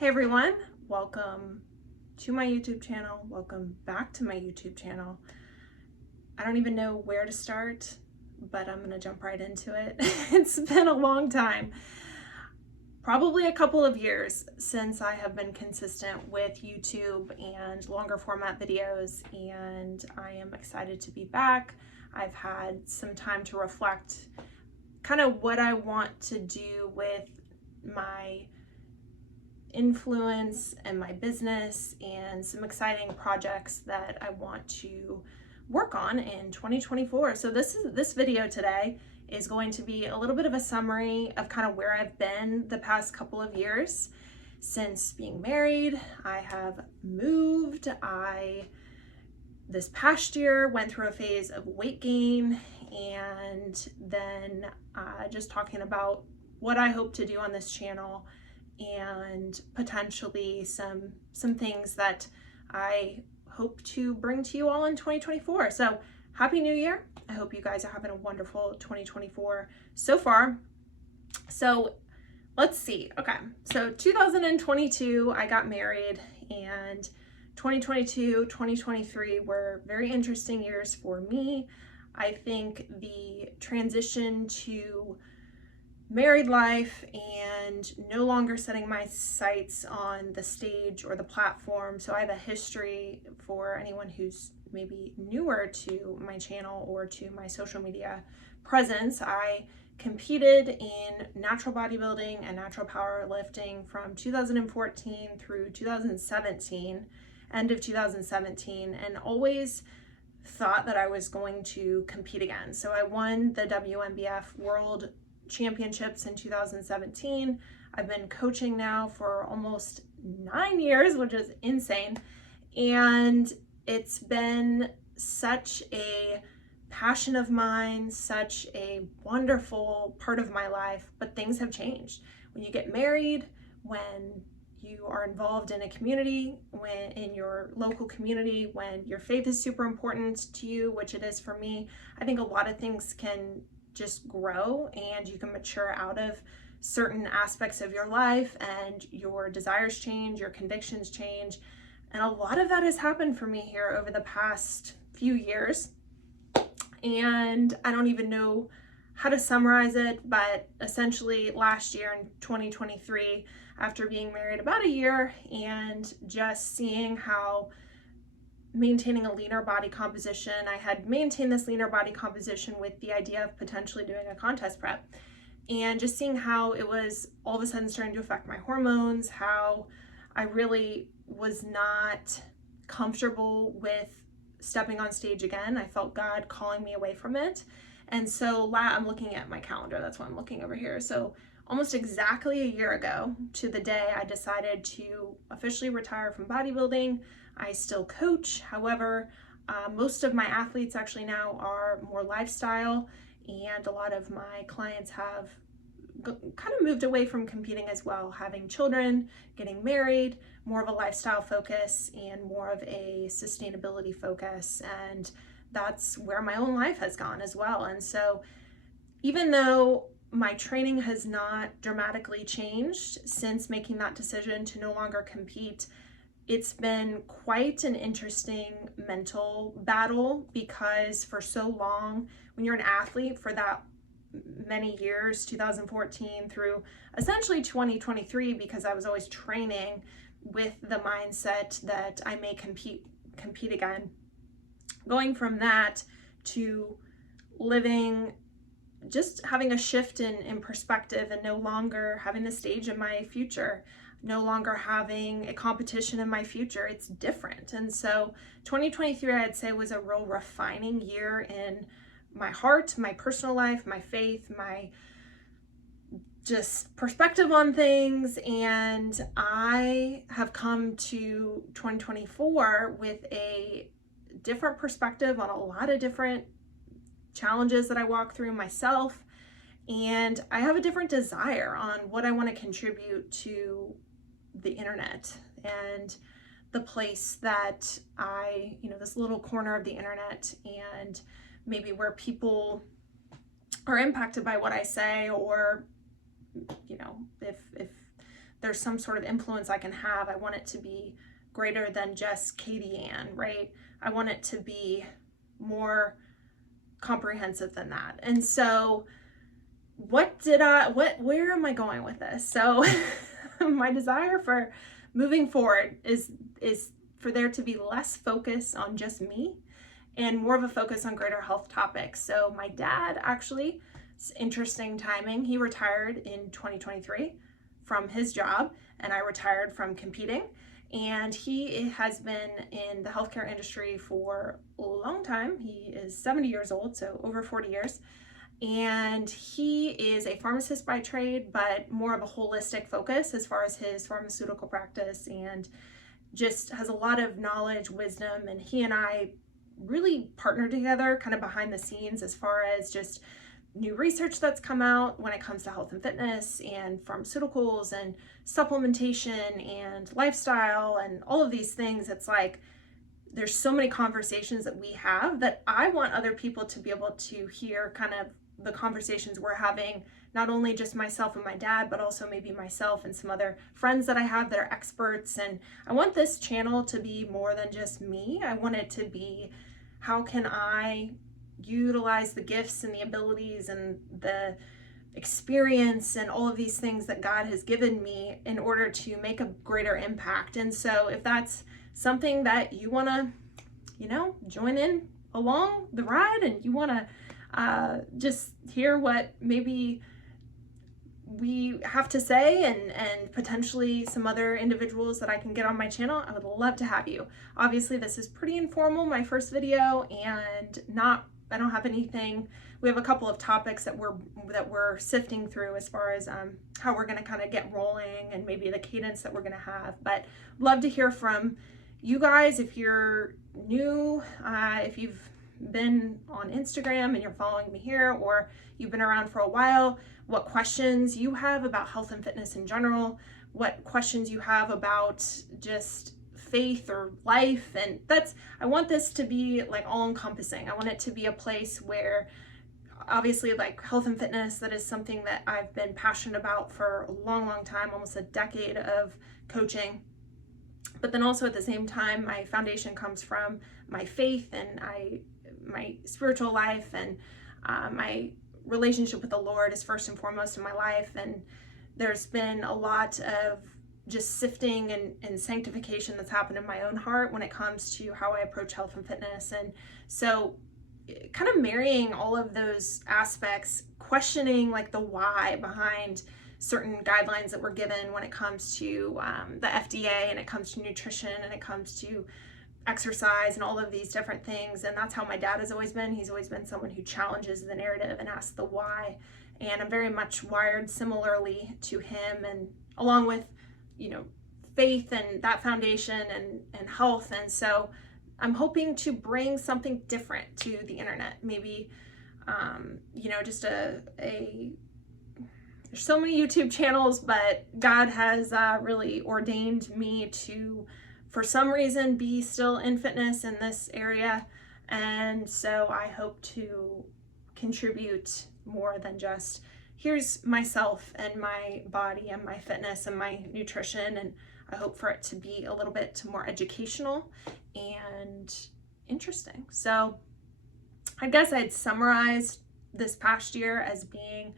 Hey everyone, welcome to my YouTube channel. Welcome back to my YouTube channel. I don't even know where to start, but I'm gonna jump right into it. It's been a long time, probably a couple of years since I have been consistent with YouTube and longer format videos, and I am excited to be back. I've had some time to reflect kind of what I want to do with my influence and my business and some exciting projects that I want to work on in 2024. So this video today is going to be a little bit of a summary of kind of where I've been the past couple of years since being married. I have moved. This past year went through a phase of weight gain, and then just talking about what I hope to do on this channel and potentially some things that I hope to bring to you all in 2024. So happy new year. I hope you guys are having a wonderful 2024 so far. So let's see. Okay, so 2022 I got married, and 2022, 2023 were very interesting years for me. I think the transition to married life and no longer setting my sights on the stage or the platform. So I have a history, for anyone who's maybe newer to my channel or to my social media presence. I competed in natural bodybuilding and natural powerlifting from 2014 through 2017, end of 2017, and always thought that I was going to compete again. So I won the WNBF World Championships in 2017. I've been coaching now for almost 9 years, which is insane. And it's been such a passion of mine, such a wonderful part of my life, but things have changed. When you get married, when you are involved in a community, when in your local community, when your faith is super important to you, which it is for me, I think a lot of things can just grow and you can mature out of certain aspects of your life, and your desires change, your convictions change. And a lot of that has happened for me here over the past few years. And I don't even know how to summarize it, but essentially last year in 2023, after being married about a year and just seeing how maintaining a leaner body composition, I had maintained this leaner body composition with the idea of potentially doing a contest prep, and just seeing how it was all of a sudden starting to affect my hormones, how I really was not comfortable with stepping on stage again. I felt God calling me away from it. And so I'm looking at my calendar, that's why I'm looking over here. So almost exactly a year ago to the day, I decided to officially retire from bodybuilding. I still coach. However, most of my athletes actually now are more lifestyle, and a lot of my clients have kind of moved away from competing as well, having children, getting married, more of a lifestyle focus and more of a sustainability focus. And that's where my own life has gone as well. And so even though my training has not dramatically changed since making that decision to no longer compete, it's been quite an interesting mental battle, because for so long, when you're an athlete for that many years, 2014 through essentially 2023, because I was always training with the mindset that I may compete again, going from that to living, just having a shift in perspective, and no longer having the stage in my future, no longer having a competition in my future. It's different. And so 2023, I'd say, was a real refining year in my heart, my personal life, my faith, my just perspective on things. And I have come to 2024 with a different perspective on a lot of different challenges that I walk through myself. And I have a different desire on what I want to contribute to the internet and the place that this little corner of the internet, and maybe where people are impacted by what I say, or if there's some sort of influence I can have, I want it to be greater than just Katie Ann, right? I want it to be more comprehensive than that. And so where am I going with this? So my desire for moving forward is for there to be less focus on just me and more of a focus on greater health topics. So my dad, actually, it's interesting timing, he retired in 2023 from his job, and I retired from competing. And he has been in the healthcare industry for a long time. He is 70 years old, so over 40 years. And he is a pharmacist by trade, but more of a holistic focus as far as his pharmaceutical practice, and just has a lot of knowledge, wisdom, and he and I really partner together kind of behind the scenes as far as just new research that's come out when it comes to health and fitness and pharmaceuticals and supplementation and lifestyle and all of these things. It's like there's so many conversations that we have that I want other people to be able to hear kind of the conversations we're having, not only just myself and my dad, but also maybe myself and some other friends that I have that are experts. And I want this channel to be more than just me. I want it to be, how can I utilize the gifts and the abilities and the experience and all of these things that God has given me in order to make a greater impact. And so if that's something that you want to, join in along the ride, and you want to just hear what maybe we have to say, and potentially some other individuals that I can get on my channel, I would love to have you. Obviously, this is pretty informal, my first video, and I don't have anything. We have a couple of topics that we're sifting through as far as how we're going to kind of get rolling and maybe the cadence that we're going to have. But love to hear from you guys. If you're new, if you've been on Instagram and you're following me here, or you've been around for a while, what questions you have about health and fitness in general, what questions you have about just faith or life. And I want this to be like all encompassing. I want it to be a place where, obviously, like health and fitness, that is something that I've been passionate about for a long time, almost a decade of coaching. But then also at the same time, my foundation comes from my faith and my spiritual life, and my relationship with the Lord is first and foremost in my life. And there's been a lot of just sifting and sanctification that's happened in my own heart when it comes to how I approach health and fitness. And so kind of marrying all of those aspects, questioning like the why behind certain guidelines that were given when it comes to the FDA, and it comes to nutrition, and it comes to exercise and all of these different things. And that's how my dad has always been. He's always been someone who challenges the narrative and asks the why. And I'm very much wired similarly to him, and along with, faith and that foundation and health. And so I'm hoping to bring something different to the internet. Maybe, just there's so many YouTube channels, but God has really ordained me to, for some reason, be still in fitness in this area. And so I hope to contribute more than just, here's myself and my body and my fitness and my nutrition. And I hope for it to be a little bit more educational and interesting. So I guess I'd summarize this past year as being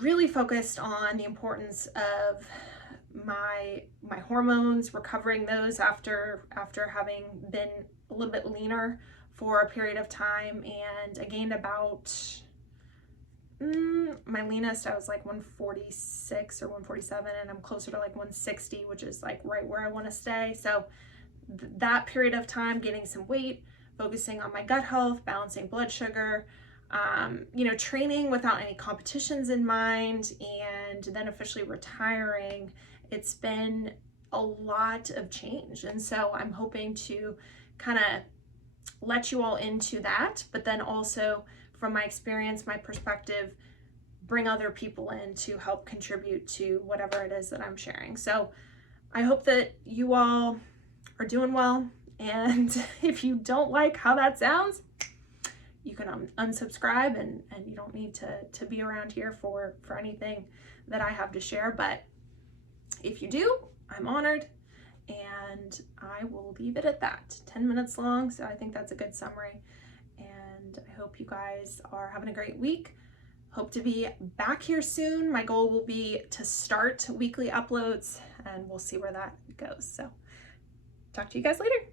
really focused on the importance of my hormones, recovering those after having been a little bit leaner for a period of time. And I gained about, my leanest, I was like 146 or 147, and I'm closer to like 160, which is like right where I want to stay. So that period of time, gaining some weight, focusing on my gut health, balancing blood sugar, training without any competitions in mind, and then officially retiring. It's been a lot of change. And so I'm hoping to kind of let you all into that, but then also from my experience, my perspective, bring other people in to help contribute to whatever it is that I'm sharing. So I hope that you all are doing well. And if you don't like how that sounds, you can unsubscribe, and you don't need to be around here for anything that I have to share. But If you do, I'm honored, and I will leave it at that. 10 minutes long, so I think that's a good summary. And I hope you guys are having a great week. Hope to be back here soon. My goal will be to start weekly uploads, and we'll see where that goes. So talk to you guys later.